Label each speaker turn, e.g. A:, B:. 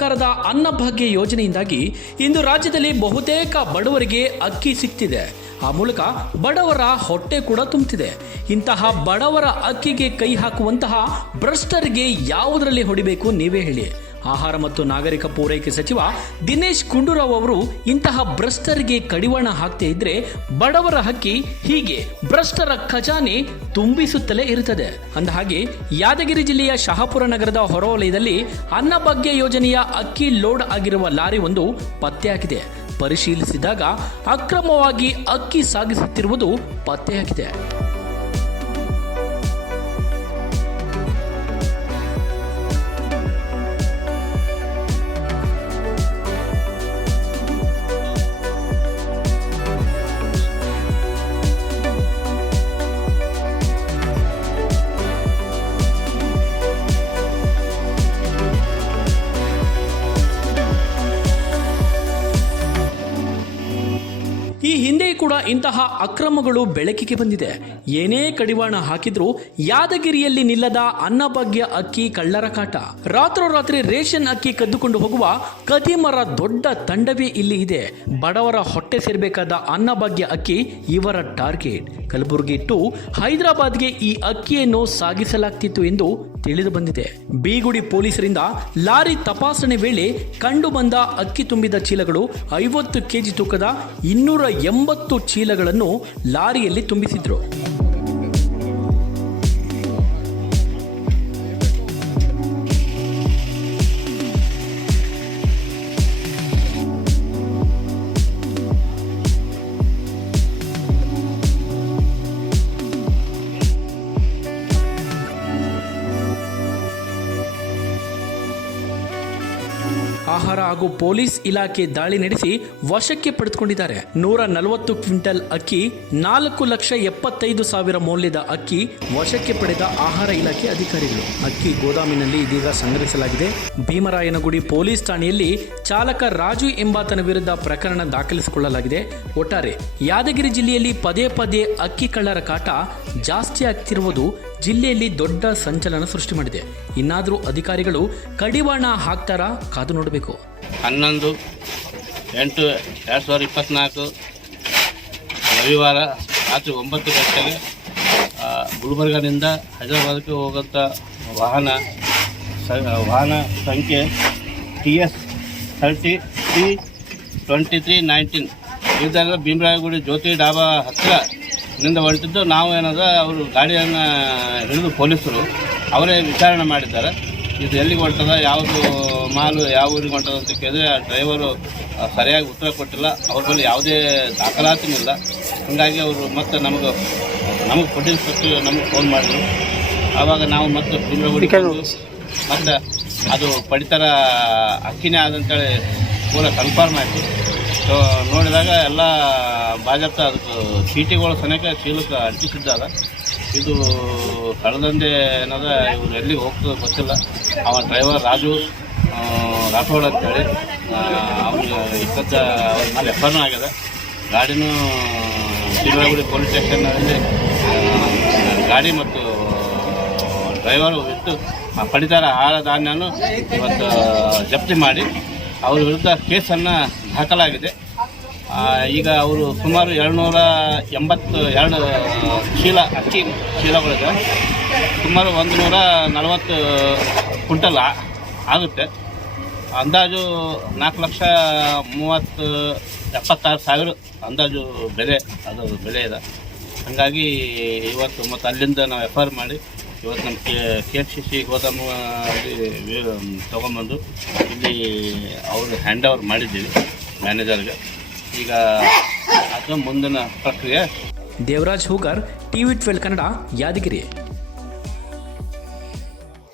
A: ಸರ್ಕಾರದ ಅನ್ನಭಾಗ್ಯ ಯೋಜನೆಯಿಂದಾಗಿ ಇಂದು ರಾಜ್ಯದಲ್ಲಿ ಬಹುತೇಕ ಬಡವರಿಗೆ ಅಕ್ಕಿ ಸಿಕ್ತಿದೆ. ಆ ಮೂಲಕ ಬಡವರ ಹೊಟ್ಟೆ ಕೂಡ ತುಂಬುತ್ತಿದೆ ಇಂತಹ ಬಡವರ ಅಕ್ಕಿಗೆ ಕೈ ಹಾಕುವಂತಹ ಭ್ರಷ್ಟರಿಗೆ ಯಾವುದರಲ್ಲಿ ಹೊಡಿಬೇಕು ನೀವೇ ಹೇಳಿ. ಆಹಾರ ಮತ್ತು ನಾಗರಿಕ ಪೂರೈಕೆ ಸಚಿವ ದಿನೇಶ್ ಗುಂಡೂರಾವ್ ಅವರು ಇಂತಹ ಭ್ರಷ್ಟರಿಗೆ ಕಡಿವಾಣ ಹಾಕ್ತಾ ಇದ್ರೆ ಬಡವರ ಹಕ್ಕಿ ಹೀಗೆ ಭ್ರಷ್ಟರ ಖಜಾನೆ ತುಂಬಿಸುತ್ತಲೇ ಇರುತ್ತದೆ. ಅಂದಹಾಗೆ, ಯಾದಗಿರಿ ಜಿಲ್ಲೆಯ ಶಹಾಪುರ ನಗರದ ಹೊರವಲಯದಲ್ಲಿ ಅನ್ನಭಾಗ್ಯ ಯೋಜನೆಯ ಅಕ್ಕಿ ಲೋಡ್ ಆಗಿರುವ ಲಾರಿ ಒಂದು ಪತ್ತೆಯಾಗಿದೆ. ಪರಿಶೀಲಿಸಿದಾಗ ಅಕ್ರಮವಾಗಿ ಅಕ್ಕಿ ಸಾಗಿಸುತ್ತಿರುವುದು ಪತ್ತೆಯಾಗಿದೆ. ಕೂಡ ಇಂತಹ ಅಕ್ರಮಗಳು ಬೆಳಕಿಗೆ ಬಂದಿದೆ. ಏನೇ ಕಡಿವಾಣ ಹಾಕಿದ್ರೂ ಯಾದಗಿರಿಯಲ್ಲಿ ನಿಲ್ಲದ ಅನ್ನಭಾಗ್ಯ ಅಕ್ಕಿ ಕಳ್ಳರ ಕಾಟ. ರಾತ್ರೋರಾತ್ರಿ ರೇಷನ್ ಅಕ್ಕಿ ಕದ್ದುಕೊಂಡು ಹೋಗುವ ಕದಿಮರ ದೊಡ್ಡ ತಂಡವೇ ಇಲ್ಲಿ ಇದೆ. ಬಡವರ ಹೊಟ್ಟೆ ಸೇರಬೇಕಾದ ಅನ್ನಭಾಗ್ಯ ಅಕ್ಕಿ ಇವರ ಟಾರ್ಗೆಟ್. ಕಲಬುರಗಿ ಟು ಹೈದರಾಬಾದ್ಗೆ ಈ ಅಕ್ಕಿಯನ್ನು ಸಾಗಿಸಲಾಗ್ತಿತ್ತು ಎಂದು ತಿಳಿದು ಬಂದಿದೆ. ಬೀಗುಡಿ ಪೊಲೀಸರಿಂದ ಲಾರಿ ತಪಾಸಣೆ ವೇಳೆ ಕಂಡು ಬಂದ ಅಕ್ಕಿ ತುಂಬಿದ ಚೀಲಗಳು ಐವತ್ತು ಕೆಜಿ ತೂಕದ ಇನ್ನೂರ ಎಂಬತ್ತು ಚೀಲಗಳನ್ನು ಲಾರಿಯಲ್ಲಿ ತುಂಬಿಸಿದ್ರು. ಆಹಾರ ಹಾಗೂ ಪೊಲೀಸ್ ಇಲಾಖೆ ದಾಳಿ ನಡೆಸಿ ವಶಕ್ಕೆ ಪಡೆದುಕೊಂಡಿದ್ದಾರೆ. ನೂರ ನಲವತ್ತು ಕ್ವಿಂಟಲ್ ಅಕ್ಕಿ, ನಾಲ್ಕು ಲಕ್ಷ ಎಪ್ಪತ್ತೈದು ಸಾವಿರ ಮೌಲ್ಯದ ಅಕ್ಕಿ ವಶಕ್ಕೆ ಪಡೆದ ಆಹಾರ ಇಲಾಖೆ ಅಧಿಕಾರಿಗಳು. ಅಕ್ಕಿ ಗೋದಾಮಿನಲ್ಲಿ ಇದೀಗ ಸಂಗ್ರಹಿಸಲಾಗಿದೆ. ಭೀಮರಾಯನಗುಡಿ ಪೊಲೀಸ್ ಠಾಣೆಯಲ್ಲಿ ಚಾಲಕ ರಾಜು ಎಂಬಾತನ ವಿರುದ್ಧ ಪ್ರಕರಣ ದಾಖಲಿಸಿಕೊಳ್ಳಲಾಗಿದೆ. ಒಟ್ಟಾರೆ ಯಾದಗಿರಿ ಜಿಲ್ಲೆಯಲ್ಲಿ ಪದೇ ಪದೇ ಅಕ್ಕಿ ಕಳ್ಳರ ಕಾಟ ಜಾಸ್ತಿ ಆಗ್ತಿರುವುದು ಜಿಲ್ಲೆಯಲ್ಲಿ ದೊಡ್ಡ ಸಂಚಲನ ಸೃಷ್ಟಿ ಮಾಡಿದೆ. ಇನ್ನಾದರೂ ಅಧಿಕಾರಿಗಳು ಕಡಿವಾಣ ಹಾಕ್ತಾರಾ ಕಾದು ನೋಡಬೇಕು.
B: ಹನ್ನೊಂದು, ಎಂಟು, ಎರಡು ಸಾವಿರದ ಇಪ್ಪತ್ನಾಲ್ಕು, ರವಿವಾರ ರಾತ್ರಿ ಒಂಬತ್ತು ಗಂಟೆಗೆ ಗುಲ್ಬರ್ಗದಿಂದ ಹೈದರಾಬಾದ್ಗೆ ಹೋಗುವಂಥ ವಾಹನ ವಾಹನ ಸಂಖ್ಯೆ T S thirty three twenty three nineteen. ಇದ್ದಾಗ ಭೀಮರಾಯಗುಡಿ ಜ್ಯೋತಿ ಡಾಬಾ ಹತ್ತಿರ. ನಿಂದ ಹೊರಟಿದ್ದು ನಾವು ಏನಾದ್ರೆ ಅವರು ಗಾಡಿಯನ್ನು ಹಿಡಿದು ಪೊಲೀಸರು ಅವರೇ ವಿಚಾರಣೆ ಮಾಡಿದ್ದಾರೆ. ಇದು ಎಲ್ಲಿಗೆ ಹೊಂಟದ ಯಾವುದು ಮಾಲು ಯಾವ ಊರಿಗೆ ಹೊಂಟದ ಅಂತ ಕೇಳಿದ್ರೆ ಆ ಡ್ರೈವರು ಸರಿಯಾಗಿ ಉತ್ತರ ಕೊಟ್ಟಿಲ್ಲ. ಅವ್ರ ಬಳಿ ಯಾವುದೇ ದಾಖಲಾತಿನೂ ಇಲ್ಲ. ಹಾಗಾಗಿ ಅವರು ಮತ್ತೆ ನಮಗೆ ನಮಗೆ ಪೊಲೀಸ್ ನಮಗೆ ಫೋನ್ ಮಾಡಿದ್ರು. ಆವಾಗ ನಾವು ಮತ್ತೆ ಮತ್ತೆ ಮತ್ತು ಅದು ಪಡಿತರ ಅಕ್ಕಿನೇ ಆದಂತೇಳಿ ಪೂರ ಕನ್ಫರ್ಮ್ ಆಯಿತು. ಸೊ ನೋಡಿದಾಗ ಎಲ್ಲ ಬಾಜಪ್ತ ಅದಕ್ಕೆ ಚೀಟಿಗಳು ಸನೇಕ ಚೀಲಕ್ಕೆ ಅಂಟಿಸಿದ್ದಾರ. ಇದು ಕಳೆದಂದೆ ಏನದ, ಇವ್ರು ಎಲ್ಲಿಗೆ ಹೋಗ್ತದೆ ಗೊತ್ತಿಲ್ಲ. ಅವ ಡ್ರೈವರ್ ರಾಜು ರಾಠೋಡ್ ಅಂತೇಳಿ ಅವ್ರಿಗೆ ಇಪ್ಪತ್ತ ಅವ್ರ ಮೇಲೆ ಎಫ್ ಆಗಿದೆ. ಗಾಡಿನೂ ತಿರುಗುಡಿ ಪೊಲೀಸ್ ಸ್ಟೇಷನ್ನಲ್ಲಿ ಗಾಡಿ ಮತ್ತು ಡ್ರೈವರು ಆ, ಪಡಿತರ ಆಹಾರ ಧಾನ್ಯನೂ ಇವತ್ತು ಜಪ್ತಿ ಮಾಡಿ ಅವ್ರ ವಿರುದ್ಧ ಕೇಸನ್ನು ದಾಖಲಾಗಿದೆ. ಈಗ ಅವರು ಸುಮಾರು ಎರಡುನೂರ ಎಂಬತ್ತು, ಎರಡು ಚೀಲ ಅಕ್ಕಿ ಚೀಲಗಳಿದೆ ಸುಮಾರು ಒಂದು ನೂರ ನಲವತ್ತು ಕ್ವಿಂಟಲ್ ಆಗುತ್ತೆ. ಅಂದಾಜು ನಾಲ್ಕು ಲಕ್ಷ ಮೂವತ್ತು, ಎಪ್ಪತ್ತಾರು ಸಾವಿರ ಅಂದಾಜು ಬೆಲೆ, ಅದು ಬೆಲೆ ಇದೆ. ಹಾಗಾಗಿ ಇವತ್ತು ಮತ್ತು ಅಲ್ಲಿಂದ ನಾವು ಎಫ್ ಮಾಡಿ ಇವತ್ತು ನಮ್ಮ ಕೆ ಎಫ್ ಸಿ ಸಿ ಗೋದಾಮು ತೊಗೊಂಬಂದು ಇಲ್ಲಿ ಅವರು ಹ್ಯಾಂಡ್ ಓವರ್ ಮಾಡಿದ್ದೀವಿ ಮ್ಯಾನೇಜರ್ಗೆ ಈಗ ಅದು ಮುಂದಿನ ಪ್ರಕ್ರಿಯೆ.
A: Devaraj Hugar TV twelve Kannada, Yadgiri.